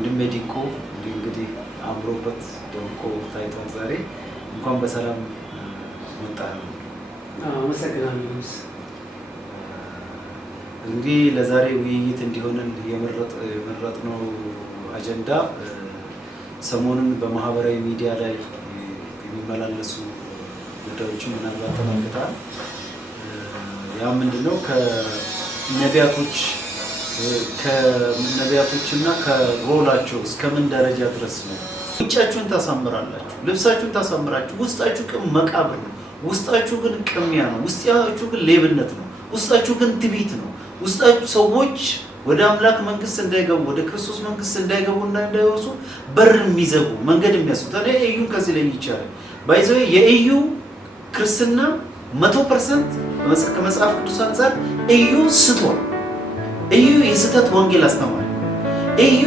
ወንድሜ ዲንቆ እንግዲህ አምሮበት ደምቆ ታይቷል። ዛሬ እንኳን በሰላም መጣህ። አመሰግናለሁ። እንግዲህ ለዛሬ ውይይት እንዲሆነን የመረጥነው አጀንዳ ሰሞኑን በማህበራዊ ሚዲያ ላይ የሚመላለሱ ጉዳዮችን ምናልባት ተመልክተሃል። ያ ምንድነው ከነቢያቶችና ከሮላቸው እስከምን ደረጃ ድረስ ነው? ውጫችሁን ታሳምራላችሁ፣ ልብሳችሁን ታሳምራችሁ፣ ውስጣችሁ ግን መቃብር ነው፣ ውስጣችሁ ግን ቅሚያ ነው፣ ውስጣችሁ ግን ሌብነት ነው፣ ውስጣችሁ ግን ትዕቢት ነው። ውስጣችሁ ሰዎች ወደ አምላክ መንግስት እንዳይገቡ ወደ ክርስቶስ መንግስት እንዳይገቡና እንዳይወሱ በር የሚዘጉ መንገድ የሚያስቡት። እኔ እዩን ከዚህ ላይ ይቻላል ባይዘው የእዩ ክርስትና 100% ከመጽሐፍ ቅዱስ አንፃር እዩ ስቷል። እዩ የስተት ወንጌል አስተማሪ። እዩ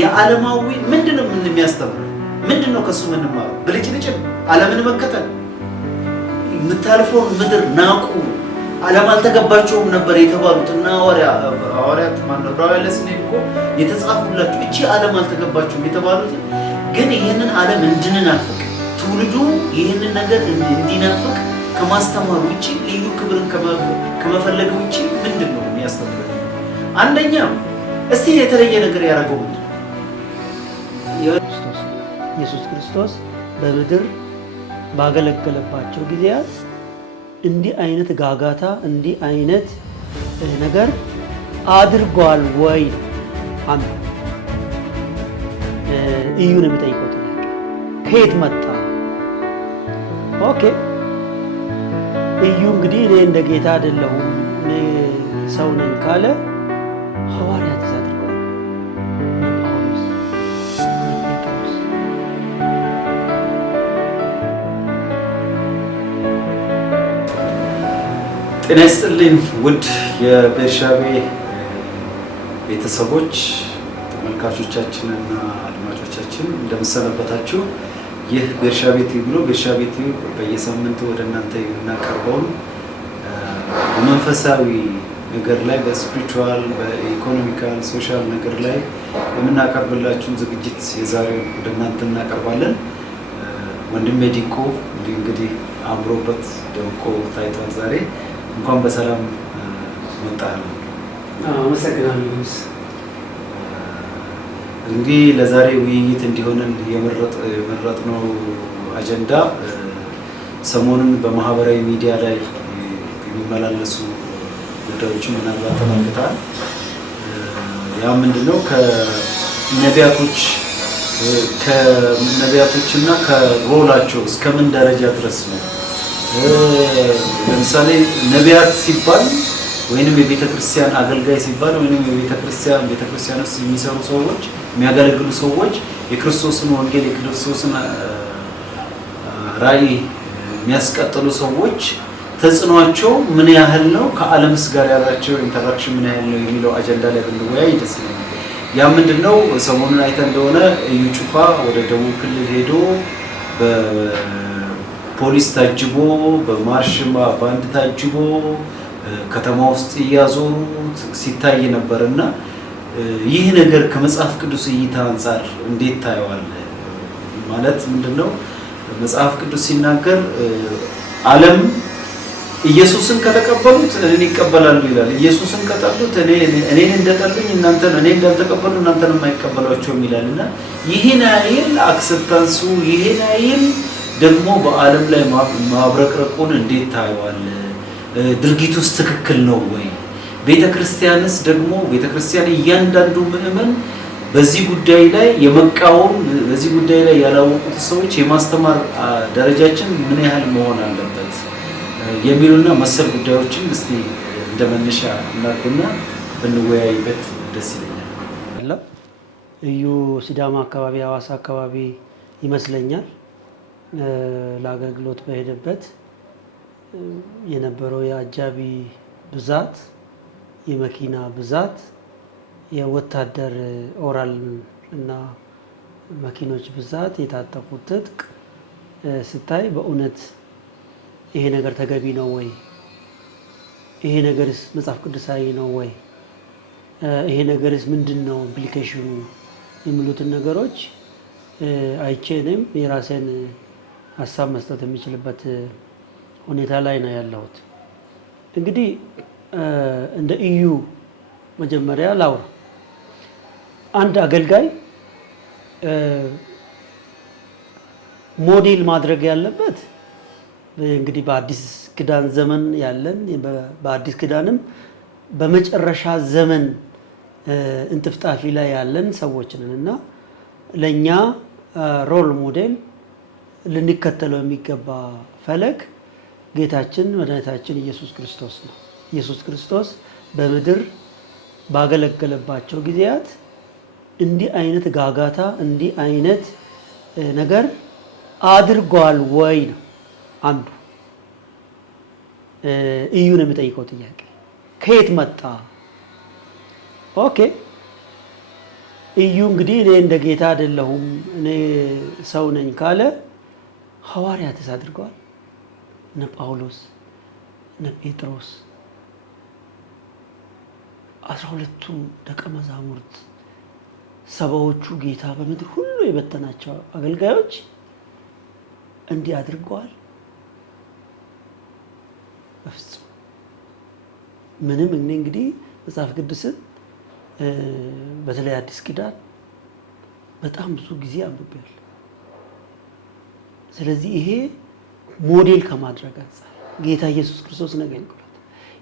የዓለማዊ ምንድነው የሚያስተምረው? ምንድነው ከሱ የምንማረው? ብልጭልጭ ዓለምን መከተል፣ የምታልፈውን ምድር ናቁ፣ ዓለም አልተገባቸውም ነበር የተባሉት እና ሐዋርያት ዕብራውያን ላይ ስንሄድ እኮ የተጻፉላችሁ እቺ ዓለም አልተገባቸውም የተባሉት ግን ይህንን ዓለም እንድንናፍቅ ትውልዱ ይህንን ነገር እንዲናፍቅ ከማስተማሩ ውጪ ልዩ ክብርን ከመፈለግ ውጪ ምንድን ነው የሚያስተምረው? አንደኛ እስቲ የተለየ ነገር ያደረገው ምንድን ነው? ኢየሱስ ክርስቶስ በምድር ባገለገለባቸው ጊዜያት እንዲህ አይነት ጋጋታ እንዲህ አይነት ነገር አድርጓል ወይ? አንተ እዩን የሚጠይቀው ጥያቄ ከየት መጣ? ኦኬ እዩ እንግዲህ እኔ እንደ ጌታ አይደለሁም እኔ ሰው ነኝ ካለ ሐዋርያት አድርገው ጤና ይስጥልኝ ውድ የቤርሻቤ ቤተሰቦች ተመልካቾቻችንና አድማጮቻችን እንደምሰነበታችሁ። ይህ ቤርሻቤ ቲዩብ ነው። ቤርሻቤ ቲዩብ በየሳምንቱ ወደ እናንተ የምናቀርበውን በመንፈሳዊ ነገር ላይ በስፒሪቹዋል፣ በኢኮኖሚካል፣ ሶሻል ነገር ላይ የምናቀርብላችሁን ዝግጅት የዛሬው ወደ እናንተ እናቀርባለን። ወንድሜ ዲንቆ እንግዲህ አምሮበት ደምቆ ታይቷል። ዛሬ እንኳን በሰላም መጣህ። አመሰግናለሁ። እንግዲህ ለዛሬ ውይይት እንዲሆነን የመረጥነው አጀንዳ ሰሞኑን በማህበራዊ ሚዲያ ላይ የሚመላለሱ ጉዳዮችን ምናልባት ተመልክተሃል። ያ ምንድነው ከነቢያቶችና ከሮላቸው እስከምን ደረጃ ድረስ ነው? ለምሳሌ ነቢያት ሲባል ወይንም የቤተክርስቲያን አገልጋይ ሲባል ወይንም ቤተክርስቲያን ውስጥ የሚሰሩ ሰዎች የሚያገለግሉ ሰዎች የክርስቶስን ወንጌል የክርስቶስን ራዕይ የሚያስቀጥሉ ሰዎች ተጽዕኗቸው ምን ያህል ነው? ከዓለምስ ጋር ያላቸው ኢንተራክሽን ምን ያህል ነው የሚለው አጀንዳ ላይ ብንወያይ ደስ ይላል። ያ ምንድነው ሰሞኑን አይተን እንደሆነ እዩ ጩፋ ወደ ደቡብ ክልል ሄዶ በፖሊስ ታጅቦ በማርሽ ባንድ ታጅቦ ከተማ ውስጥ እያዞሩት ሲታይ ነበርና ይህ ነገር ከመጽሐፍ ቅዱስ እይታ አንፃር እንዴት ታየዋለህ? ማለት ምንድነው መጽሐፍ ቅዱስ ሲናገር ዓለም ኢየሱስን ከተቀበሉት እኔን ይቀበላሉ ይላል። ኢየሱስን ከጠሉት እኔን እንደጠሉኝ እኔን እንዳልተቀበሉ እናንተንም አይቀበሏቸውም ይላልና ይሄን አይል አክሰፕታንሱ ይሄን አይል ደግሞ በዓለም ላይ ማብረቅረቁን እንዴት ታየዋለህ? ድርጊቱስ ትክክል ነው ወይ? ቤተክርስቲያንስ ደግሞ ቤተክርስቲያን እያንዳንዱ ምዕመን በዚህ ጉዳይ ላይ የመቃወም በዚህ ጉዳይ ላይ ያላወቁት ሰዎች የማስተማር ደረጃችን ምን ያህል መሆን አለበት የሚሉና መሰል ጉዳዮችን እስቲ እንደመነሻ እናድርግና ብንወያይበት ደስ ይለኛል። እዩ ሲዳማ አካባቢ ሐዋሳ አካባቢ ይመስለኛል ለአገልግሎት በሄደበት የነበረው የአጃቢ ብዛት፣ የመኪና ብዛት፣ የወታደር ኦራል እና መኪኖች ብዛት፣ የታጠቁት ትጥቅ ስታይ በእውነት ይሄ ነገር ተገቢ ነው ወይ? ይሄ ነገርስ መጽሐፍ ቅዱሳዊ ነው ወይ? ይሄ ነገርስ ምንድነው ኢምፕሊኬሽኑ የሚሉትን ነገሮች አይቼ እኔም የራሴን ሀሳብ መስጠት የሚችልበት ሁኔታ ላይ ነው ያለሁት። እንግዲህ እንደ ኢዩ መጀመሪያ ላውራ። አንድ አገልጋይ ሞዴል ማድረግ ያለበት እንግዲህ በአዲስ ኪዳን ዘመን ያለን በአዲስ ኪዳንም በመጨረሻ ዘመን እንጥፍጣፊ ላይ ያለን ሰዎች ነን እና ለኛ ሮል ሞዴል ልንከተለው የሚገባ ፈለግ ጌታችን መድኃኒታችን ኢየሱስ ክርስቶስ ነው። ኢየሱስ ክርስቶስ በምድር ባገለገለባቸው ጊዜያት እንዲህ አይነት ጋጋታ እንዲህ አይነት ነገር አድርጓል ወይ ነው አንዱ ኢዩን የሚጠይቀው ጥያቄ። ከየት መጣ? ኦኬ ኢዩ እንግዲህ እኔ እንደ ጌታ አይደለሁም እኔ ሰው ነኝ ካለ ሐዋርያትስ አድርገዋል። እነ ጳውሎስ እነ ጴጥሮስ 12ቱ ደቀ መዛሙርት ሰባዎቹ ጌታ በምድር ሁሉ የበተናቸው አገልጋዮች እንዲህ አድርገዋል? በፍጹም ምንም። እኔ እንግዲህ መጽሐፍ ቅዱስን በተለይ አዲስ ኪዳን በጣም ብዙ ጊዜ አንብቤያለሁ። ስለዚህ ይሄ ሞዴል ከማድረግ አንፃር ጌታ ኢየሱስ ክርስቶስን አገልግሎት፣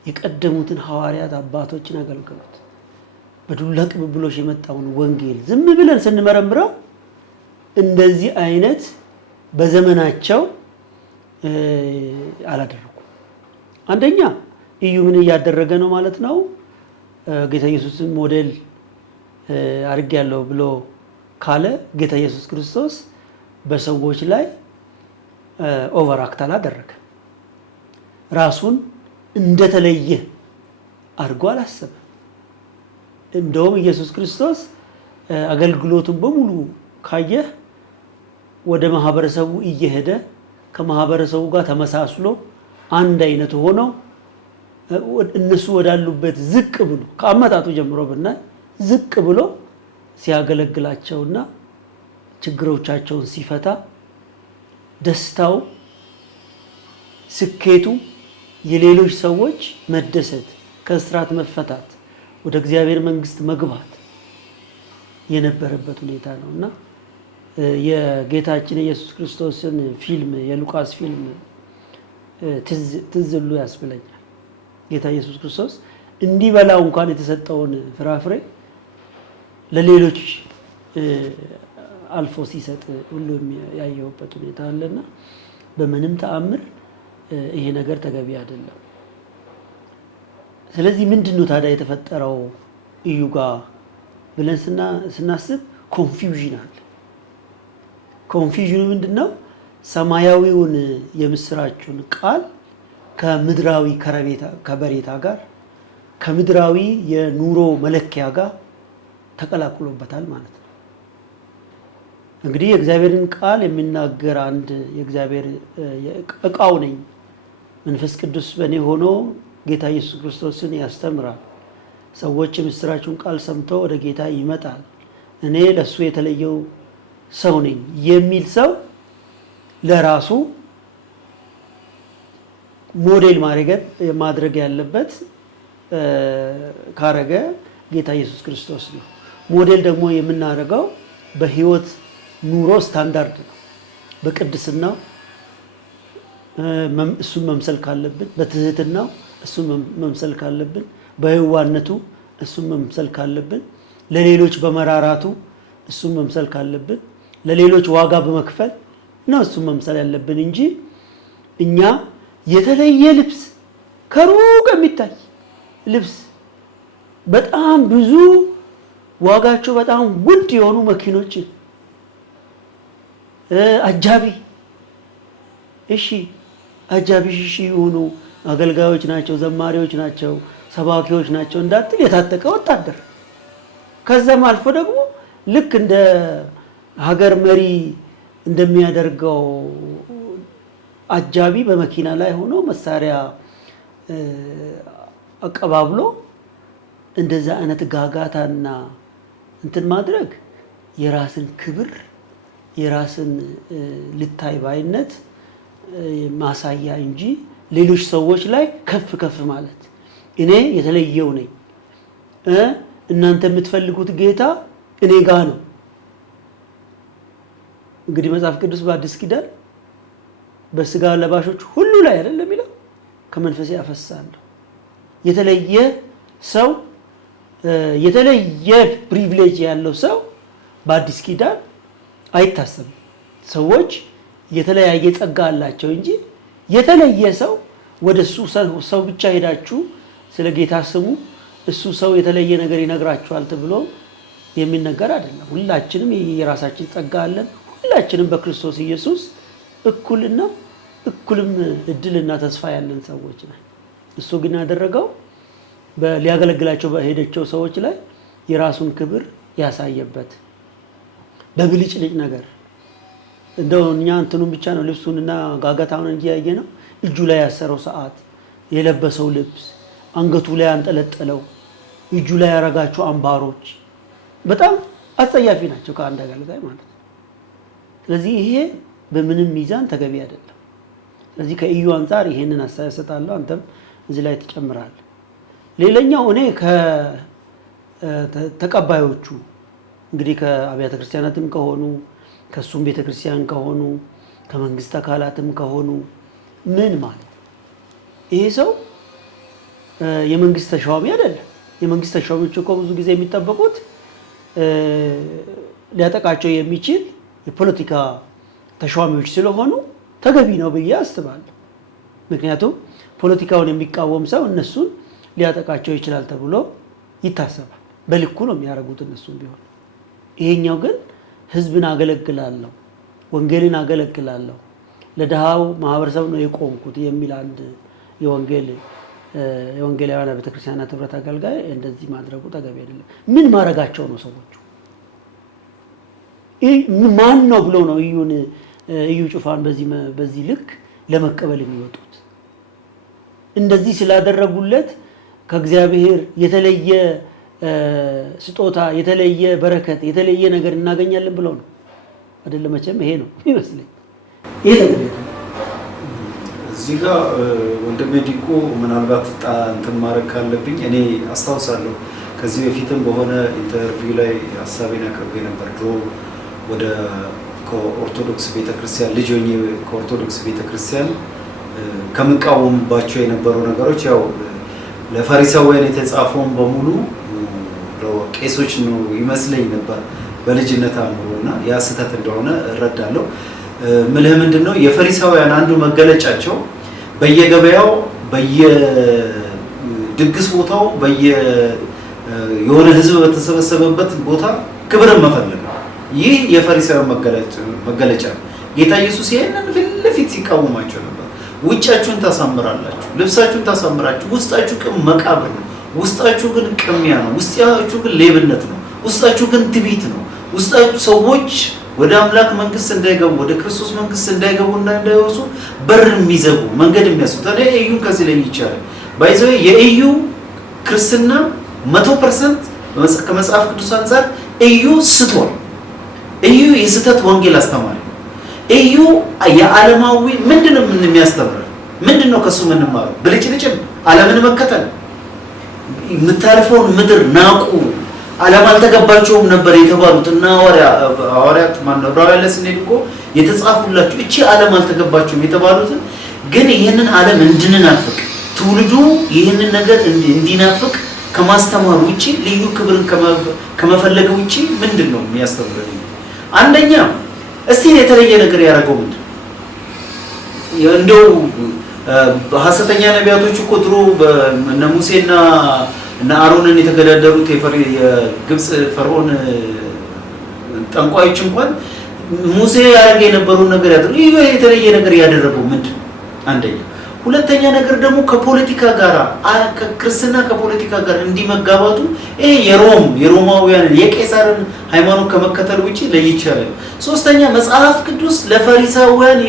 የቀደሙትን ሐዋርያት አባቶችን አገልግሎት፣ በዱላ ቅብብሎሽ የመጣውን ወንጌል ዝም ብለን ስንመረምረው እንደዚህ አይነት በዘመናቸው አላደረጉም። አንደኛ ኢዩ ምን እያደረገ ነው ማለት ነው? ጌታ ኢየሱስን ሞዴል አድርጌያለሁ ብሎ ካለ ጌታ ኢየሱስ ክርስቶስ በሰዎች ላይ ኦቨር አክት አላደረገም። ራሱን እንደተለየ አድርጎ አላሰበም። እንደውም ኢየሱስ ክርስቶስ አገልግሎቱን በሙሉ ካየህ ወደ ማህበረሰቡ እየሄደ ከማህበረሰቡ ጋር ተመሳስሎ አንድ አይነት ሆኖ እነሱ ወዳሉበት ዝቅ ብሎ ከአመጣጡ ጀምሮ ብናይ ዝቅ ብሎ ሲያገለግላቸውና ችግሮቻቸውን ሲፈታ ደስታው፣ ስኬቱ የሌሎች ሰዎች መደሰት፣ ከእስራት መፈታት፣ ወደ እግዚአብሔር መንግስት መግባት የነበረበት ሁኔታ ነው እና የጌታችን ኢየሱስ ክርስቶስን ፊልም የሉቃስ ፊልም ትዝሉ ያስብለኛል። ጌታ ኢየሱስ ክርስቶስ እንዲበላው እንኳን የተሰጠውን ፍራፍሬ ለሌሎች አልፎ ሲሰጥ ሁሉ ያየሁበት ሁኔታ አለና በምንም ተአምር ይሄ ነገር ተገቢ አይደለም። ስለዚህ ምንድነው ታዲያ የተፈጠረው ኢዩ ጋር ብለን ስናስብ ኮንፊውዥን አለ። ኮንፊውዥኑ ምንድነው? ሰማያዊውን የምስራቹን ቃል ከምድራዊ ከበሬታ ጋር ከምድራዊ የኑሮ መለኪያ ጋር ተቀላቅሎበታል ማለት ነው። እንግዲህ የእግዚአብሔርን ቃል የሚናገር አንድ የእግዚአብሔር ዕቃው ነኝ፣ መንፈስ ቅዱስ በእኔ ሆኖ ጌታ ኢየሱስ ክርስቶስን ያስተምራል፣ ሰዎች የምስራቹን ቃል ሰምተው ወደ ጌታ ይመጣል፣ እኔ ለሱ የተለየው ሰው ነኝ የሚል ሰው ለራሱ ሞዴል ማድረግ ያለበት ካረገ ጌታ ኢየሱስ ክርስቶስ ነው። ሞዴል ደግሞ የምናደርገው በህይወት ኑሮ ስታንዳርድ ነው። በቅድስናው እሱን መምሰል ካለብን፣ በትህትናው እሱን መምሰል ካለብን፣ በህዋነቱ እሱን መምሰል ካለብን፣ ለሌሎች በመራራቱ እሱን መምሰል ካለብን፣ ለሌሎች ዋጋ በመክፈል ነው እሱን መምሰል ያለብን እንጂ እኛ የተለየ ልብስ ከሩቅ የሚታይ ልብስ በጣም ብዙ ዋጋቸው በጣም ውድ የሆኑ መኪኖች አጃቢ እሺ የሆኑ አገልጋዮች ናቸው፣ ዘማሪዎች ናቸው፣ ሰባኪዎች ናቸው እንዳትል የታጠቀ ወታደር ከዛም አልፎ ደግሞ ልክ እንደ ሀገር መሪ እንደሚያደርገው አጃቢ በመኪና ላይ ሆኖ መሳሪያ አቀባብሎ እንደዛ አይነት ጋጋታና እንትን ማድረግ የራስን ክብር የራስን ልታይ ባይነት ማሳያ እንጂ ሌሎች ሰዎች ላይ ከፍ ከፍ ማለት እኔ የተለየው ነኝ እናንተ የምትፈልጉት ጌታ እኔ ጋር ነው። እንግዲህ መጽሐፍ ቅዱስ በአዲስ ኪዳን በስጋ ለባሾች ሁሉ ላይ አይደለም የሚለው ከመንፈሴ አፈሳለሁ። የተለየ ሰው የተለየ ፕሪቪሌጅ ያለው ሰው በአዲስ ኪዳን አይታሰብም። ሰዎች የተለያየ ጸጋ አላቸው እንጂ የተለየ ሰው ወደሱ ሰው ብቻ ሄዳችሁ ስለ ጌታ ስሙ እሱ ሰው የተለየ ነገር ይነግራችኋል ተብሎ የሚነገር አይደለም። ሁላችንም የራሳችን ጸጋ አለን። ሁላችንም በክርስቶስ ኢየሱስ እኩልም እድልና ተስፋ ያለን ሰዎች ነን። እሱ ግን ያደረገው ሊያገለግላቸው በሄደቸው ሰዎች ላይ የራሱን ክብር ያሳየበት በብልጭልጭ ነገር እንደው እኛ እንትኑን ብቻ ነው ልብሱንና ጋጋታውን እንጂ ያየነው እጁ ላይ ያሰረው ሰዓት የለበሰው ልብስ አንገቱ ላይ አንጠለጠለው እጁ ላይ ያረጋቸው አምባሮች በጣም አጸያፊ ናቸው ከአንድ አገልጋይ ማለት ነው። ስለዚህ ይሄ በምንም ሚዛን ተገቢ አይደለም። ስለዚህ ከኢዩ አንፃር ይሄንን አስተያየታለሁ። አንተም እዚህ ላይ ተጨምራለህ። ሌላኛው እኔ ከተቀባዮቹ እንግዲህ ከአብያተ ክርስቲያናትም ከሆኑ ከሱም ቤተክርስቲያን ከሆኑ ከመንግስት አካላትም ከሆኑ ምን ማለት ይሄ ሰው የመንግስት ተሿሚ አይደለም። የመንግስት ተሿሚዎች እኮ ብዙ ጊዜ የሚጠበቁት ሊያጠቃቸው የሚችል የፖለቲካ ተሿሚዎች ስለሆኑ ተገቢ ነው ብዬ አስባለሁ። ምክንያቱም ፖለቲካውን የሚቃወም ሰው እነሱን ሊያጠቃቸው ይችላል ተብሎ ይታሰባል። በልኩ ነው የሚያደርጉት እነሱም ቢሆን። ይሄኛው ግን ህዝብን አገለግላለሁ፣ ወንጌልን አገለግላለሁ፣ ለድሃው ማህበረሰብ ነው የቆምኩት የሚል አንድ የወንጌላውያን ቤተክርስቲያናት ህብረት አገልጋይ እንደዚህ ማድረጉ ተገቢ አይደለም። ምን ማድረጋቸው ነው ሰዎቹ? ማን ነው ብሎ ነው እዩ ጩፋን በዚህ ልክ ለመቀበል የሚወጡት? እንደዚህ ስላደረጉለት ከእግዚአብሔር የተለየ ስጦታ የተለየ በረከት የተለየ ነገር እናገኛለን ብለው ነው አይደለም? መቼም ይሄ ነው ይመስለኝ። ይሄ ተገቢ ነው። እዚህ ጋር ወንድሜ ዲቆ ምናልባት እንትን ማድረግ ካለብኝ እኔ አስታውሳለሁ ከዚህ በፊትም በሆነ ኢንተርቪው ላይ ሀሳቤን አቅርቤ ነበር። ድሮ ወደ ከኦርቶዶክስ ቤተክርስቲያን ልጅ ሆኜ ከኦርቶዶክስ ቤተክርስቲያን ከምንቃወምባቸው የነበሩ ነገሮች ያው ለፈሪሳውያን የተጻፈውን በሙሉ ቄሶች ነው ይመስለኝ ነበር በልጅነት አምሮና ያ ስህተት እንደሆነ እረዳለሁ። ምልህ ምንድነው የፈሪሳውያን አንዱ መገለጫቸው በየገበያው በየድግስ ቦታው የሆነ ህዝብ በተሰበሰበበት ቦታ ክብርን መፈለግ ነው። ይህ የፈሪሳውያን መገለጫ ነው። ጌታ ኢየሱስ ይሄንን ፊት ለፊት ሲቃወማቸው ነበር። ውጫችሁን ታሳምራላችሁ፣ ልብሳችሁን ታሳምራችሁ፣ ውስጣችሁ ግን መቃብር ነው፣ ውስጣችሁ ግን ቅሚያ ነው፣ ውስጣችሁ ግን ሌብነት ነው፣ ውስጣችሁ ግን ትዕቢት ነው። ውስጣችሁ ሰዎች ወደ አምላክ መንግስት እንዳይገቡ ወደ ክርስቶስ መንግስት እንዳይገቡና እንዳይወርሱ በር የሚዘጉ መንገድ የሚያስቡት። እኔ እዩን ከዚህ ላይ ይቻላል ባይዘው የእዩ ክርስትና 100% ከመጽሐፍ ቅዱስ አንፃር እዩ ስቷል። እዩ የስተት ወንጌል አስተማሪ ነው። እዩ የዓለማዊ ምንድነው የሚያስተምረው? ምንድነው ከሱ የምንማረው? ብልጭልጭም ዓለምን መከተል፣ የምታልፈውን ምድር ናቁ፣ ዓለም አልተገባቸውም ነበር የተባሉት እና ሐዋርያት ዕብራውያን ላይ ስንሄድ እኮ የተጻፉላቸው እቺ ዓለም አልተገባቸውም የተባሉትን ግን ይህንን ዓለም እንድንናፍቅ ትውልዱ ይህንን ነገር እንዲናፍቅ ከማስተማር ውጪ ልዩ ክብርን ከመፈለግ ውጪ ምንድነው የሚያስተምረው? አንደኛ እስቲ የተለየ ነገር ያደረገው ምንድነው? እንደው ሐሰተኛ ነቢያቶች እኮ ድሮ እነ ሙሴና እና አሮንን የተገዳደሩት የግብጽ ፈርዖን ጠንቋዮች እንኳን ሙሴ ያደረገ የነበረውን ነገር ያደረገው ይሄ የተለየ ነገር ያደረገው ምንድነው? አንደኛ። ሁለተኛ ነገር ደግሞ ከፖለቲካ ጋር ክርስትና ከፖለቲካ ጋር እንዲመጋባቱ ይሄ የሮማውያን የቄሳርን ሃይማኖት ከመከተል ውጪ ለይቻላል። ሶስተኛ መጽሐፍ ቅዱስ ለፈሪሳውያን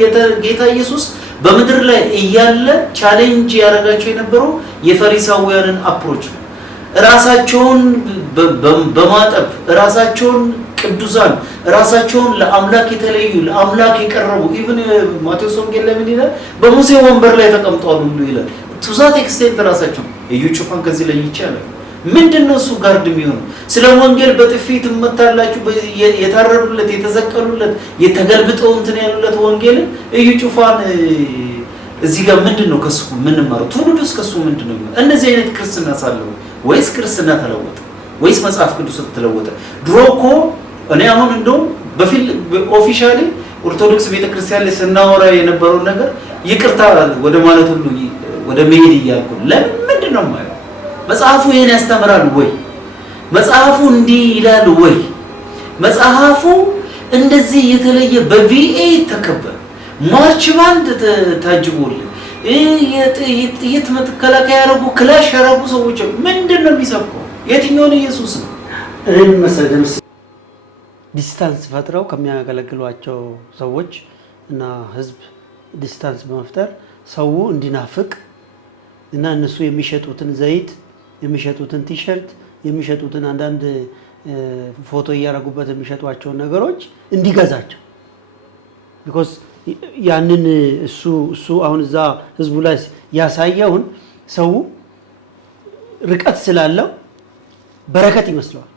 ጌታ ኢየሱስ በምድር ላይ እያለ ቻሌንጅ ያደረጋቸው የነበረው የፈሪሳውያንን አፕሮች ራሳቸውን በማጠብ ራሳቸውን ቅዱሳን ራሳቸውን ለአምላክ የተለዩ ለአምላክ የቀረቡ ኢቭን ማቴዎስ ወንጌል ላይ ምን ይላል? በሙሴ ወንበር ላይ ተቀምጠዋል ሁሉ ይላል። ቱ ዛት ኤክስቴንት ራሳቸው እዩ ጩፋን ከዚህ ላይ ይቻላል። ምንድነው እሱ ጋርድ የሚሆነው? ስለ ወንጌል በጥፊ ትመታላችሁ፣ የታረዱለት የተዘቀሉለት የተገልብጠው እንትን ያሉለት ወንጌልን እዩ ጩፋን እዚህ ጋር ምንድነው ከሱ ምንማረው? ትውልዱስ ከሱ ምንድነው? እነዚህ አይነት ክርስትና ሳለው ወይስ ክርስትና ተለወጠ ወይስ መጽሐፍ ቅዱስ ተለወጠ? ድሮ እኮ እኔ አሁን እንደውም በፊል ኦፊሻሊ ኦርቶዶክስ ቤተክርስቲያን ላይ ስናወራ የነበረውን ነገር ይቅርታ ወደ ማለት ሁሉ ወደ መሄድ እያልኩ ለምንድነው ማለት መጽሐፉ ይሄን ያስተምራል ወይ? መጽሐፉ እንዲህ ይላል ወይ? መጽሐፉ እንደዚህ የተለየ በቪኤ ተከበረ ማርች ባንድ ታጅቦልህ የጥይት መከላከያ ያደረጉ ክላሽ ያደረጉ ሰዎች ምንድነው የሚሰብከው? የትኛውን ኢየሱስ ነው? እኔም መሰለኝ ዲስታንስ ፈጥረው ከሚያገለግሏቸው ሰዎች እና ህዝብ ዲስታንስ በመፍጠር ሰው እንዲናፍቅ እና እነሱ የሚሸጡትን ዘይት የሚሸጡትን ቲሸርት የሚሸጡትን አንዳንድ ፎቶ እያደረጉበት የሚሸጧቸውን ነገሮች እንዲገዛቸው ቢኮዝ ያንን እሱ አሁን እዛ ህዝቡ ላይ ያሳየውን ሰው ርቀት ስላለው በረከት ይመስለዋል።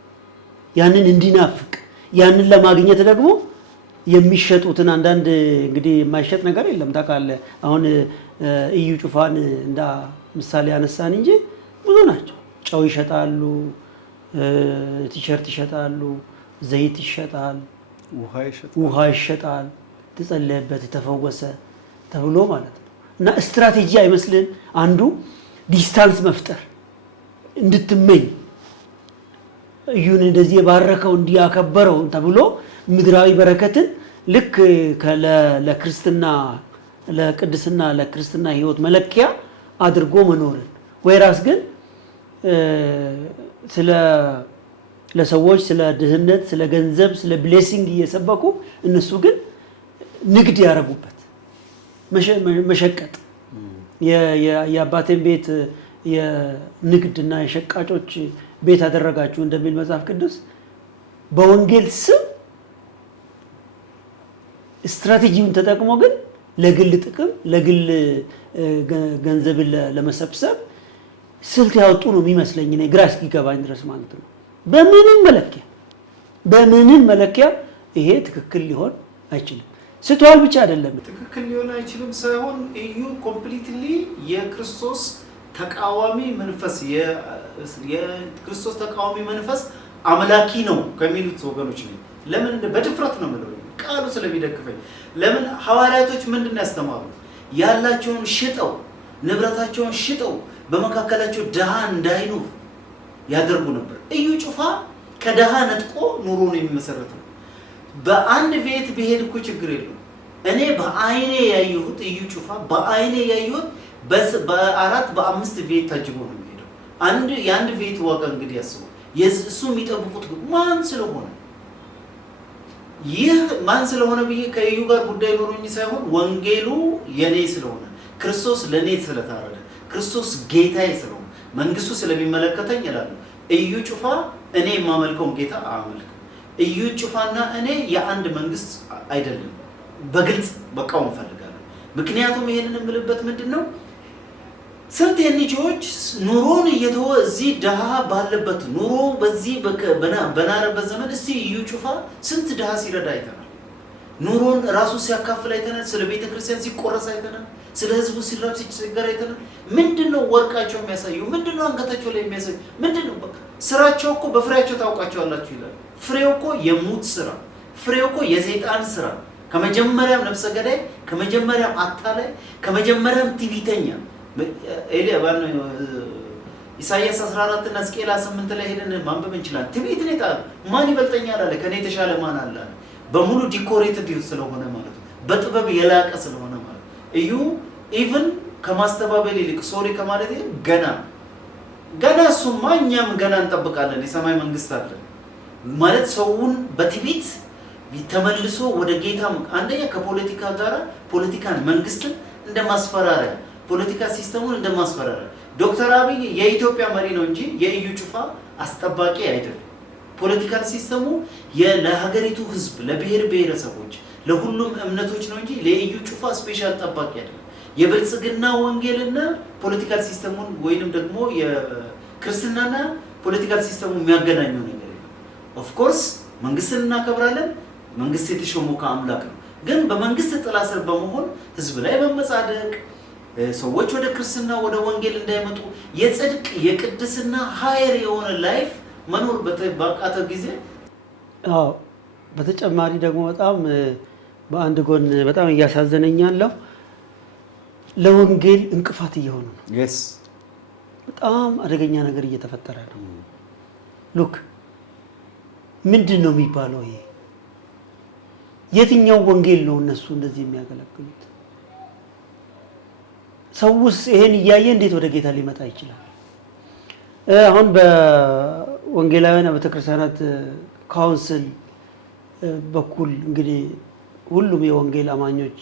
ያንን እንዲናፍቅ ያንን ለማግኘት ደግሞ የሚሸጡትን አንዳንድ እንግዲህ የማይሸጥ ነገር የለም ታውቃለህ። አሁን እዩ ጩፋን እንዳ ምሳሌ ያነሳን እንጂ ብዙ ናቸው። ጨው ይሸጣሉ፣ ቲሸርት ይሸጣሉ፣ ዘይት ይሸጣል፣ ውሃ ይሸጣል። ተጸለየበት የተፈወሰ ተብሎ ማለት ነው። እና ስትራቴጂ አይመስልን? አንዱ ዲስታንስ መፍጠር እንድትመኝ እዩን እንደዚህ የባረከው እንዲያከበረው ተብሎ ምድራዊ በረከትን ልክ ለክርስትና ለቅድስና ለክርስትና ህይወት መለኪያ አድርጎ መኖርን ወይራስ ግን ለሰዎች ስለ ድህነት ስለ ገንዘብ ስለ ብሌሲንግ እየሰበኩ እነሱ ግን ንግድ ያረጉበት መሸቀጥ የአባቴን ቤት የንግድና የሸቃጮች ቤት አደረጋችሁ እንደሚል መጽሐፍ ቅዱስ በወንጌል ስም ስትራቴጂውን ተጠቅሞ ግን ለግል ጥቅም ለግል ገንዘብ ለመሰብሰብ ስልት ያወጡ ነው የሚመስለኝ እኔ ግራ እስኪገባኝ ድረስ ማለት ነው። በምንም መለኪያ ይሄ ትክክል ሊሆን አይችልም። ስተዋል ብቻ አይደለም ትክክል ሊሆን አይችልም ሳይሆን እዩ ኮምፕሊትሊ የክርስቶስ ተቃዋሚ መንፈስ የክርስቶስ ተቃዋሚ መንፈስ አምላኪ ነው ከሚሉት ወገኖች ነው። ለምን በድፍረት ነው ማለት ነው ቃሉ ስለሚደግፈኝ። ለምን ሐዋርያቶች ምንድነው ያስተማሩት? ያላቸውን ሽጠው ንብረታቸውን ሽጠው በመካከላቸው ድሃ እንዳይኖር ያደርጉ ነበር። እዩ ጩፋ ከድሃ ነጥቆ ኑሮን የሚመሰረት ነው። በአንድ ቤት ቢሄድ እኮ ችግር የለውም። እኔ በአይኔ ያየሁት እዩ ጩፋ በአይኔ ያየሁት በአራት በአምስት ቤት ታጅቦ ነው የሚሄደው። የአንድ ቤት ዋጋ እንግዲህ ያስቡ። እሱ የሚጠብቁት ማን ስለሆነ ይህ ማን ስለሆነ ብዬ ከእዩ ጋር ጉዳይ ኖሮኝ ሳይሆን ወንጌሉ የኔ ስለሆነ ክርስቶስ ለኔ ስለታረደ ክርስቶስ ጌታዬ ስለሆነ መንግስቱ ስለሚመለከተኝ ይላል። እዩ ጩፋ እኔ የማመልከውን ጌታ አመልክ። እዩ ጩፋና እኔ የአንድ መንግስት አይደለም። በግልጽ በቃውን ፈልጋለሁ። ምክንያቱም ይሄንን የምልበት ምንድነው ስንት የልጆች ኑሮን እየተወ እዚህ ድሃ ባለበት ኑሮ በዚህ በናረበት ዘመን እስቲ እዩ ጩፋ ስንት ድሃ ሲረዳ አይተናል። ኑሮን ራሱ ሲያካፍል አይተናል። ስለ ቤተክርስቲያን ሲቆረስ አይተናል። ስለ ህዝቡ ሲራብ ሲቸገር አይተናል። ምንድነው ወርቃቸው የሚያሳዩ? ምንድነው አንገታቸው ላይ የሚያሳዩ? ምንድነው ስራቸው እኮ በፍሬያቸው ታውቃቸዋላችሁ ይላል። ፍሬው እኮ የሙት ስራ፣ ፍሬው እኮ የሰይጣን ስራ፣ ከመጀመሪያም ነፍሰ ገዳይ፣ ከመጀመሪያም አታላይ፣ ከመጀመሪያም ትዕቢተኛ ኤሊያባን ኢሳይያስ 14 እና ሕዝቅኤል 8 ላይ ሄደን ማንበብ እንችላለን። ትዕቢት ነው የጣለው። ማን ይበልጠኛል አለ፣ ከኔ የተሻለ ማን አለ? በሙሉ ዲኮሬትድ ስለሆነ ማለት ነው፣ በጥበብ የላቀ ስለሆነ ማለት እዩ ኢቭን ከማስተባበል ይልቅ ሶሪ ከማለት ገና እሱማ እኛም ገና እንጠብቃለን የሰማይ መንግስት አለ ማለት ሰውን በትዕቢት ተመልሶ ወደ ጌታ አንደኛ ከፖለቲካ ጋር ፖለቲካን መንግስትን እንደማስፈራሪያ ፖለቲካ ሲስተሙን እንደማስፈራሪያ ዶክተር አብይ የኢትዮጵያ መሪ ነው እንጂ የእዩ ጩፋ አስጠባቂ አይደለም። ፖለቲካል ሲስተሙ ለሀገሪቱ ህዝብ፣ ለብሔር ብሔረሰቦች፣ ለሁሉም እምነቶች ነው እንጂ ለኢዩ ጩፋ ስፔሻል ጠባቂ አይደለም። የብልጽግና ወንጌልና ፖለቲካል ሲስተሙን ወይንም ደግሞ የክርስትናና ፖለቲካል ሲስተሙ የሚያገናኘው ነገር የለም። ኦፍ ኮርስ መንግስትን እናከብራለን። መንግስት የተሾመው ከአምላክ ነው። ግን በመንግስት ጥላ ስር በመሆን ህዝብ ላይ በመጻደቅ ሰዎች ወደ ክርስትና ወደ ወንጌል እንዳይመጡ የጽድቅ የቅድስና ሀይር የሆነ ላይፍ መኖር በቃተ ጊዜ በተጨማሪ ደግሞ በጣም በአንድ ጎን በጣም እያሳዘነኝ ያለው ለወንጌል እንቅፋት እየሆኑ ነው። በጣም አደገኛ ነገር እየተፈጠረ ነው። ሉክ ምንድን ነው የሚባለው? ይሄ የትኛው ወንጌል ነው እነሱ እንደዚህ የሚያገለግሉት? ሰውስ ይሄን እያየ እንዴት ወደ ጌታ ሊመጣ ይችላል? አሁን በወንጌላውያን ቤተክርስቲያናት ካውንስል በኩል እንግዲህ ሁሉም የወንጌል አማኞች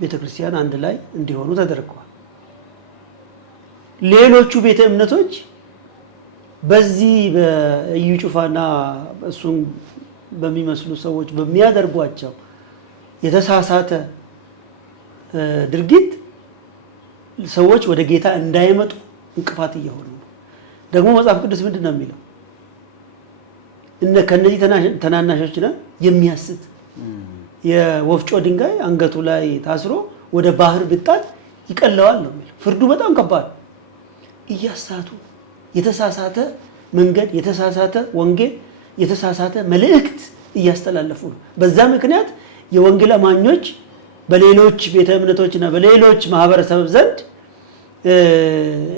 ቤተክርስቲያን አንድ ላይ እንዲሆኑ ተደርገዋል። ሌሎቹ ቤተ እምነቶች በዚህ በኢዩ ጩፋና እሱን በሚመስሉ ሰዎች በሚያደርጓቸው የተሳሳተ ድርጊት ሰዎች ወደ ጌታ እንዳይመጡ እንቅፋት እየሆኑ ነው። ደግሞ መጽሐፍ ቅዱስ ምንድን ነው የሚለው? ከነዚህ ተናናሾች ነው የሚያስት የወፍጮ ድንጋይ አንገቱ ላይ ታስሮ ወደ ባህር ብጣት ይቀለዋል ነው የሚለው። ፍርዱ በጣም ከባድ። እያሳቱ የተሳሳተ መንገድ፣ የተሳሳተ ወንጌል፣ የተሳሳተ መልእክት እያስተላለፉ ነው። በዛ ምክንያት የወንጌል አማኞች በሌሎች ቤተ እምነቶችና በሌሎች ማህበረሰብ ዘንድ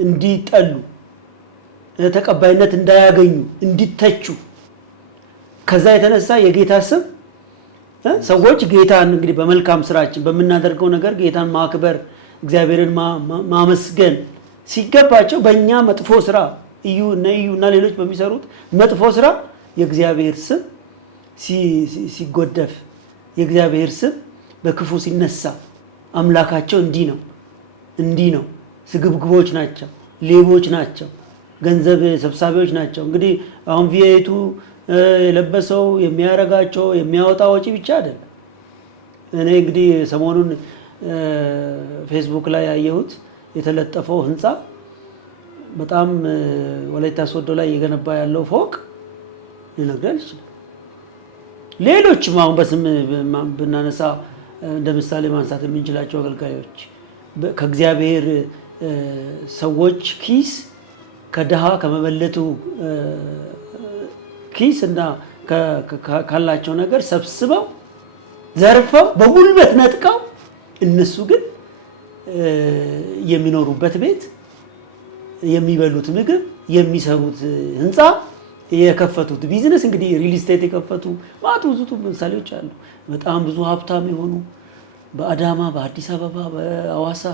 እንዲጠሉ፣ ተቀባይነት እንዳያገኙ፣ እንዲተቹ ከዛ የተነሳ የጌታ ስም ሰዎች ጌታን እንግዲህ በመልካም ስራችን በምናደርገው ነገር ጌታን ማክበር፣ እግዚአብሔርን ማመስገን ሲገባቸው በእኛ መጥፎ ስራ እዩ እና ሌሎች በሚሰሩት መጥፎ ስራ የእግዚአብሔር ስም ሲጎደፍ፣ የእግዚአብሔር ስም በክፉ ሲነሳ አምላካቸው እንዲህ ነው፣ ስግብግቦች ናቸው፣ ሌቦች ናቸው፣ ገንዘብ ሰብሳቢዎች ናቸው። እንግዲህ አሁን ቪኤቱ የለበሰው የሚያረጋቸው የሚያወጣ ወጪ ብቻ አይደለም። እኔ እንግዲህ ሰሞኑን ፌስቡክ ላይ ያየሁት የተለጠፈው ህንፃ በጣም ወላይታ ሶዶ ላይ እየገነባ ያለው ፎቅ ሊነግረን ይችላል። ሌሎችም አሁን በስም ብናነሳ እንደ ምሳሌ ማንሳት የምንችላቸው አገልጋዮች ከእግዚአብሔር ሰዎች ኪስ ከድሃ ከመበለቱ ኪስ እና ካላቸው ነገር ሰብስበው ዘርፈው በጉልበት ነጥቀው እነሱ ግን የሚኖሩበት ቤት፣ የሚበሉት ምግብ፣ የሚሰሩት ህንፃ፣ የከፈቱት ቢዝነስ እንግዲህ ሪል ስቴት የከፈቱ ማለት ብዙ ምሳሌዎች አሉ። በጣም ብዙ ሀብታም የሆኑ በአዳማ፣ በአዲስ አበባ፣ በአዋሳ፣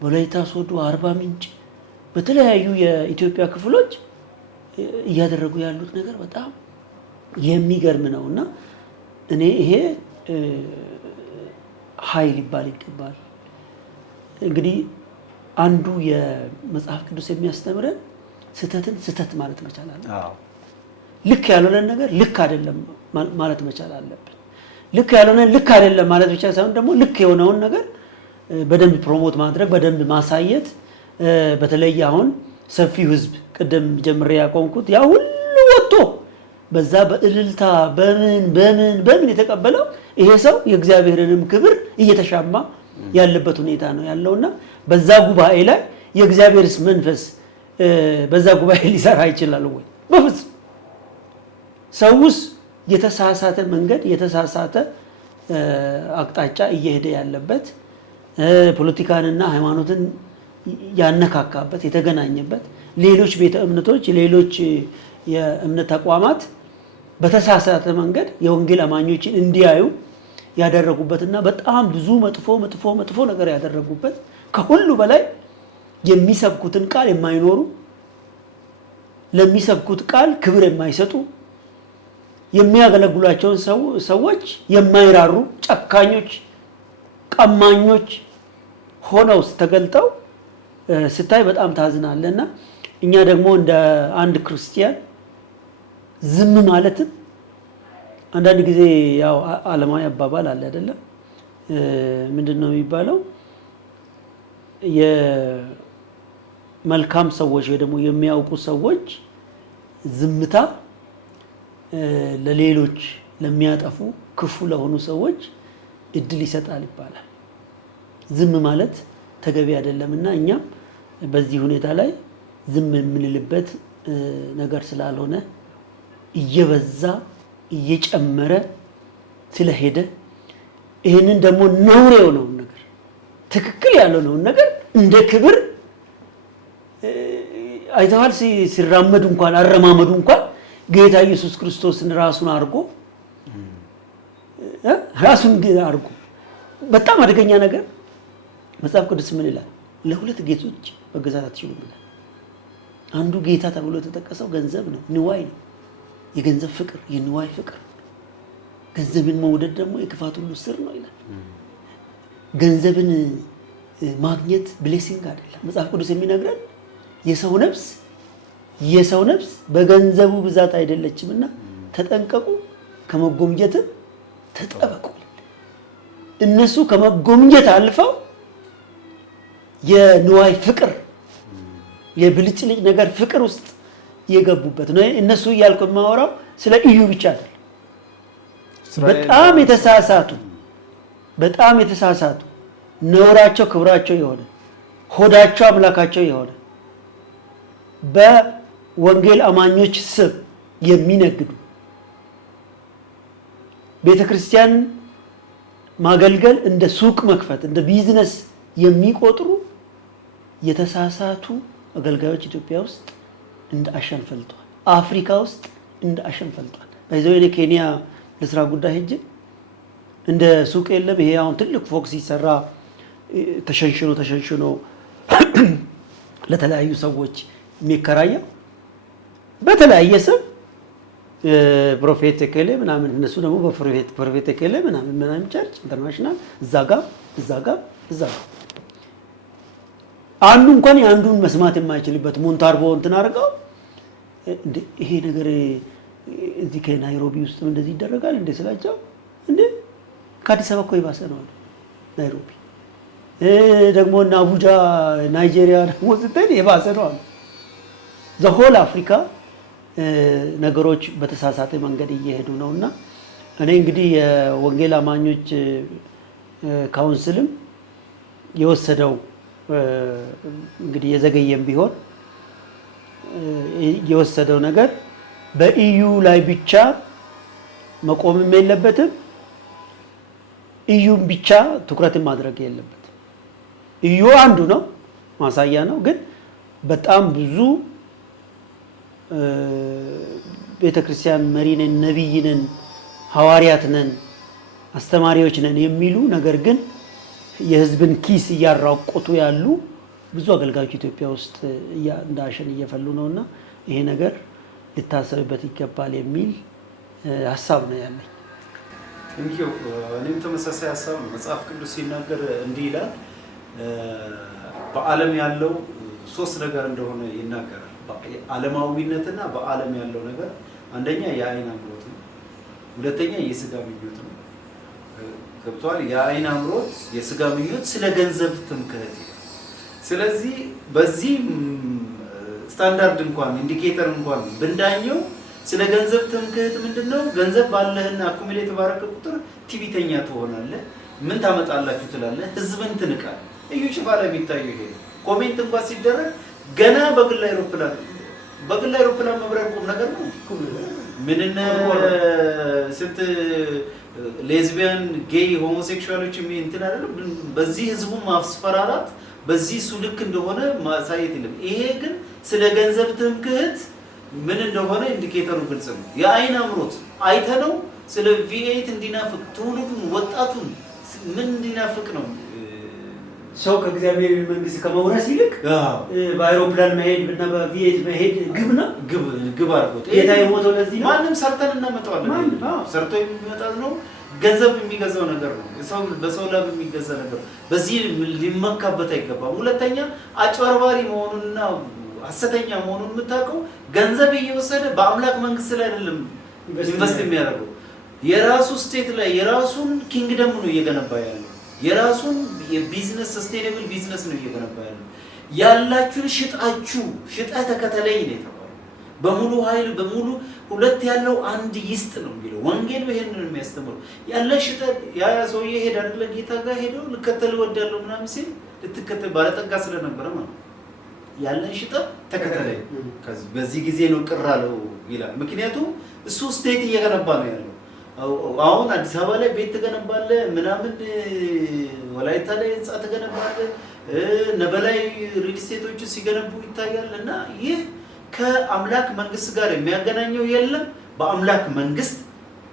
በወላይታ ሶዶ፣ አርባ ምንጭ በተለያዩ የኢትዮጵያ ክፍሎች እያደረጉ ያሉት ነገር በጣም የሚገርም ነው እና እኔ ይሄ ኃይል ይባል ይገባል። እንግዲህ አንዱ የመጽሐፍ ቅዱስ የሚያስተምረን ስህተትን ስህተት ማለት መቻል አለብን። ልክ ያልሆነን ነገር ልክ አይደለም ማለት መቻል አለብን። ልክ ያልሆነን ልክ አይደለም ማለት ብቻ ሳይሆን ደግሞ ልክ የሆነውን ነገር በደንብ ፕሮሞት ማድረግ፣ በደንብ ማሳየት። በተለይ አሁን ሰፊው ህዝብ ቅድም ጀምሬ ያቆምኩት ያ ሁሉ ወጥቶ በዛ በእልልታ በምን የተቀበለው ይሄ ሰው የእግዚአብሔርንም ክብር እየተሻማ ያለበት ሁኔታ ነው ያለውና በዛ ጉባኤ ላይ የእግዚአብሔርስ መንፈስ በዛ ጉባኤ ሊሰራ ይችላል ወይ? በፍጹም። ሰውስ የተሳሳተ መንገድ የተሳሳተ አቅጣጫ እየሄደ ያለበት ፖለቲካንና ሃይማኖትን ያነካካበት የተገናኘበት ሌሎች ቤተ እምነቶች ሌሎች የእምነት ተቋማት በተሳሳተ መንገድ የወንጌል አማኞችን እንዲያዩ ያደረጉበትና በጣም ብዙ መጥፎ ነገር ያደረጉበት ከሁሉ በላይ የሚሰብኩትን ቃል የማይኖሩ ለሚሰብኩት ቃል ክብር የማይሰጡ የሚያገለግሏቸውን ሰዎች የማይራሩ ጨካኞች፣ ቀማኞች ሆነው ተገልጠው ስታይ በጣም ታዝናለና እኛ ደግሞ እንደ አንድ ክርስቲያን ዝም ማለትም አንዳንድ ጊዜ ያው ዓለማዊ አባባል አለ አይደለም? ምንድነው የሚባለው? የመልካም ሰዎች ወይ ደግሞ የሚያውቁ ሰዎች ዝምታ ለሌሎች ለሚያጠፉ ክፉ ለሆኑ ሰዎች እድል ይሰጣል ይባላል። ዝም ማለት ተገቢ አይደለምና እኛም በዚህ ሁኔታ ላይ ዝም የምንልበት ነገር ስላልሆነ እየበዛ እየጨመረ ስለሄደ ይህንን ደግሞ ነውር የሆነውን ነገር ትክክል ያልሆነውን ነገር እንደ ክብር አይተዋል። ሲራመዱ እንኳን አረማመዱ እንኳን ጌታ ኢየሱስ ክርስቶስን ራሱን አድርጎ በጣም አደገኛ ነገር። መጽሐፍ ቅዱስ ምን ይላል? ለሁለት ጌቶች መገዛት አትችሉም ይላል። አንዱ ጌታ ተብሎ የተጠቀሰው ገንዘብ ነው፣ ንዋይ ነው። የገንዘብ ፍቅር፣ የንዋይ ፍቅር፣ ገንዘብን መውደድ ደግሞ የክፋት ሁሉ ስር ነው ይላል። ገንዘብን ማግኘት ብሌሲንግ አይደለም። መጽሐፍ ቅዱስ የሚነግረን የሰው ነፍስ በገንዘቡ ብዛት አይደለችምና ተጠንቀቁ፣ ከመጎምጀትም ተጠበቁ። እነሱ ከመጎምጀት አልፈው የንዋይ ፍቅር፣ የብልጭልጭ ነገር ፍቅር ውስጥ የገቡበት ነው። እነሱ እያልኩ የማወራው ስለ ኢዩ ብቻ አይደለም። በጣም የተሳሳቱ ነውራቸው ክብራቸው የሆነ ሆዳቸው አምላካቸው የሆነ በወንጌል አማኞች ስም የሚነግዱ ቤተክርስቲያን ማገልገል እንደ ሱቅ መክፈት እንደ ቢዝነስ የሚቆጥሩ የተሳሳቱ አገልጋዮች ኢትዮጵያ ውስጥ እንደ አሸን ፈልቷል። አፍሪካ ውስጥ እንደ አሸን ፈልቷል። በዚያው ኬንያ ለስራ ጉዳይ ሄጄ እንደ ሱቅ የለም። ይሄ አሁን ትልቅ ፎቅ ሲሰራ ተሸንሽኖ ለተለያዩ ሰዎች የሚከራየው በተለያየ ስም ፕሮፌት ተከለ ምናምን፣ እነሱ ደግሞ በፕሮፌት ተከለ ምናምን ቸርች ኢንተርናሽናል እዛ ጋር አንዱ እንኳን የአንዱን መስማት የማይችልበት ሞንታርቦ እንትን አድርገው እንዴ ይሄ ነገር እዚህ ከናይሮቢ ውስጥ እንደዚህ ይደረጋል እንዴ ስላቸው፣ እንዴ ከአዲስ አበባ እኮ ይባሰ ነው ናይሮቢ ደግሞ እና አቡጃ ናይጄሪያ ደግሞ ስትሄድ የባሰ ነው አሉ። ዘሆል አፍሪካ ነገሮች በተሳሳተ መንገድ እየሄዱ ነውና እኔ እንግዲህ የወንጌል አማኞች ካውንስልም የወሰደው እንግዲህ የዘገየም ቢሆን የወሰደው ነገር በኢዩ ላይ ብቻ መቆምም የለበትም። ኢዩም ብቻ ትኩረትን ማድረግ የለበትም። ኢዩ አንዱ ነው፣ ማሳያ ነው። ግን በጣም ብዙ ቤተክርስቲያን መሪ ነን፣ ነቢይ ነን፣ ሐዋርያት ነን፣ አስተማሪዎች ነን የሚሉ ነገር ግን የህዝብን ኪስ እያራቆቱ ያሉ ብዙ አገልጋዮች ኢትዮጵያ ውስጥ እንደ አሸን እየፈሉ ነውና ይሄ ነገር ሊታሰብበት ይገባል የሚል ሀሳብ ነው ያለኝ። እንኪው እኔም ተመሳሳይ ሀሳብ ነው። መጽሐፍ ቅዱስ ሲናገር እንዲህ ይላል፣ በዓለም ያለው ሶስት ነገር እንደሆነ ይናገራል። ዓለማዊነትና በዓለም ያለው ነገር አንደኛ የአይን አምሮት ነው፣ ሁለተኛ የስጋ ምኞት ነው። ገብቷል? የአይን አምሮት፣ የስጋ ምኞት፣ ስለ ገንዘብ ትምክህት። ስለዚህ በዚህ ስታንዳርድ እንኳን ኢንዲኬተር እንኳን ብንዳኘው ስለ ገንዘብ ትምክህት ምንድነው? ገንዘብ ባለህና አኩሙሌት ባረከ ቁጥር ቲቪተኛ ትሆናለህ። ምን ታመጣላችሁ ትላለህ፣ ህዝብን ትንቃለህ። እዩ ሽፋ ላይ የሚታየው ይሄ ኮሜንት እንኳን ሲደረግ ገና በግል አይሮፕላን መብረር ቁም ነገር ነው። ምንነ ስንት ሌዝቢያን፣ ጌይ፣ ሆሞሴክሹዋሎች እንትን አይደለም። በዚህ ህዝቡን ማስፈራራት በዚህ እሱ ልክ እንደሆነ ማሳየት የለም። ይሄ ግን ስለ ገንዘብ ትምክህት ምን እንደሆነ ኢንዲኬተሩ ግልጽ ነው። የአይን አምሮት አይተነው ስለ ቪኤት እንዲናፍቅ ትውልዱን ወጣቱን ምን እንዲናፍቅ ነው። ሰው ከእግዚአብሔር መንግስት ከመውረስ ይልቅ በአይሮፕላን መሄድ እና በቪኤት መሄድ ግብ አድርጎት ጌታ የሞተው ለዚህ ነው። ማንም ሰርተን እናመጣዋለን። ሰርቶ የሚመጣ ነው። ገንዘብ የሚገዛው ነገር ነው። በሰው ላብ የሚገዛ ነገር፣ በዚህ ሊመካበት አይገባም። ሁለተኛ አጭበርባሪ መሆኑንና ሐሰተኛ መሆኑን የምታውቀው ገንዘብ እየወሰደ በአምላክ መንግስት ላይ አይደለም ኢንቨስት የሚያደርገው የራሱ ስቴት ላይ የራሱን ኪንግደም ነው እየገነባ ያለው የራሱን የቢዝነስ ሰስቴኔብል ቢዝነስ ነው እየገነባ ያለው ያላችሁን ሽጣ ተከተለኝ ነው የተባለው በሙሉ ኃይል በሙሉ ሁለት ያለው አንድ ይስጥ ነው የሚለው ወንጌሉ ይሄንን ነው የሚያስተምረው ያለ ሽጣ ያ ሰውዬ ሄደ አይደለ ጌታ ጋር ሄዶ ልከተል ወዳለው ምናምን ሲል ልትከተል ባለጠጋ ስለነበረ ማለት ያለን ሽጣ ተከተለኝ በዚህ ጊዜ ነው ቅራለው ይላል ምክንያቱም እሱ ስቴት እየገነባ ነው ያለው አሁን አዲስ አበባ ላይ ቤት ተገነባለ ምናምን ወላይታ ላይ ህንጻ ተገነባለ ነበላይ ሪል ስቴቶች ሲገነቡ ይታያል እና ይህ ከአምላክ መንግስት ጋር የሚያገናኘው የለም በአምላክ መንግስት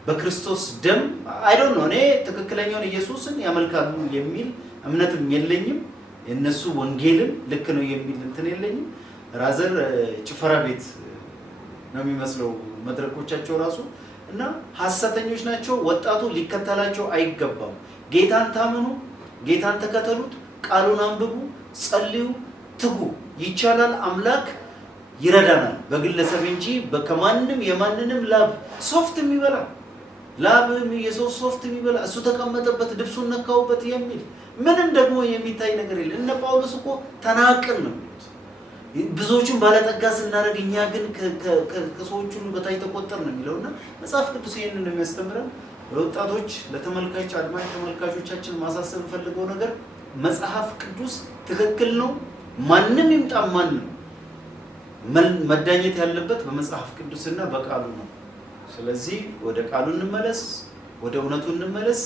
በክርስቶስ ደም አይ ዶንት ኖ እኔ ትክክለኛውን ኢየሱስን ያመልካሉ የሚል እምነትም የለኝም የነሱ ወንጌልም ልክ ነው የሚል እንትን የለኝም ራዘር ጭፈራ ቤት ነው የሚመስለው መድረኮቻቸው ራሱ እና ሐሰተኞች ናቸው ወጣቱ ሊከተላቸው አይገባም ጌታን ታምኑ ጌታን ተከተሉት ቃሉን አንብቡ ጸልዩ ትጉ ይቻላል አምላክ ይረዳናል በግለሰብ እንጂ በከማንንም የማንንም ላብ ሶፍት የሚበላ ላብም የሰው ሶፍት የሚበላ እሱ ተቀመጠበት ልብሱን ነካውበት የሚል ምንም ደግሞ የሚታይ ነገር የለም እነ ጳውሎስ እኮ ተናቅን ነው ብዙዎቹን ባለጠጋ ስናደርግ እኛ ግን ከሰዎቹ በታይ ተቆጠር ነው የሚለውና መጽሐፍ ቅዱስ ይሄንን ነው የሚያስተምረን ለወጣቶች ለተመልካቾች አድማጭ ተመልካቾቻችን ማሳሰብ ፈልገው ነገር መጽሐፍ ቅዱስ ትክክል ነው ማንንም ይምጣ ማንንም መዳኘት ያለበት በመጽሐፍ ቅዱስና በቃሉ ነው ስለዚህ ወደ ቃሉ እንመለስ ወደ እውነቱ እንመለስ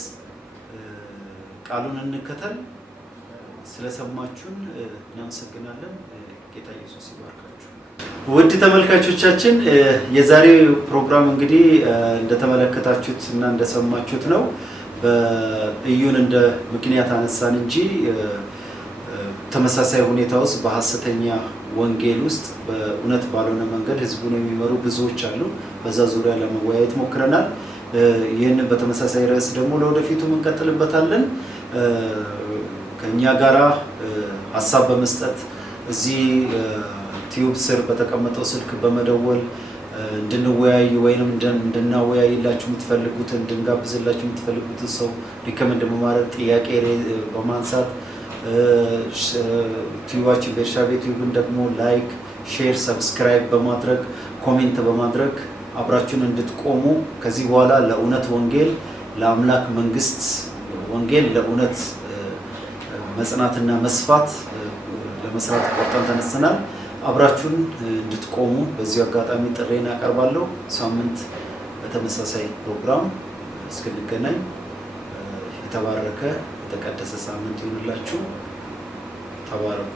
ቃሉን እንከተል ስለሰማችሁን እናመሰግናለን ጌታ ኢየሱስ ይባርካችሁ ውድ ተመልካቾቻችን የዛሬው ፕሮግራም እንግዲህ እንደተመለከታችሁት እና እንደሰማችሁት ነው በእዩን እንደ ምክንያት አነሳን እንጂ ተመሳሳይ ሁኔታ ውስጥ በሐሰተኛ ወንጌል ውስጥ በእውነት ባልሆነ መንገድ ህዝቡን የሚመሩ ብዙዎች አሉ በዛ ዙሪያ ለመወያየት ሞክረናል ይሄንን በተመሳሳይ ርዕስ ደግሞ ለወደፊቱ እንቀጥልበታለን ከኛ ጋራ ሐሳብ በመስጠት እዚህ ቲዩብ ስር በተቀመጠው ስልክ በመደወል እንድንወያይ ወይንም እንድናወያይላችሁ የምትፈልጉት እንድንጋብዝላችሁ የምትፈልጉት ሰው ሪከመንድ በማድረግ ጥያቄ በማንሳት ቲዩባችን በኤርሻቤ ቲዩብን ደግሞ ላይክ ሼር ሰብስክራይብ በማድረግ ኮሜንት በማድረግ አብራችሁን እንድትቆሙ ከዚህ በኋላ ለእውነት ወንጌል ለአምላክ መንግስት ወንጌል ለእውነት መጽናትና መስፋት ለመስራት ቆርጠን ተነስተናል አብራችሁን እንድትቆሙ በዚህ አጋጣሚ ጥሬን አቀርባለሁ ሳምንት በተመሳሳይ ፕሮግራም እስክንገናኝ የተባረከ የተቀደሰ ሳምንት ይሁንላችሁ ተባረኩ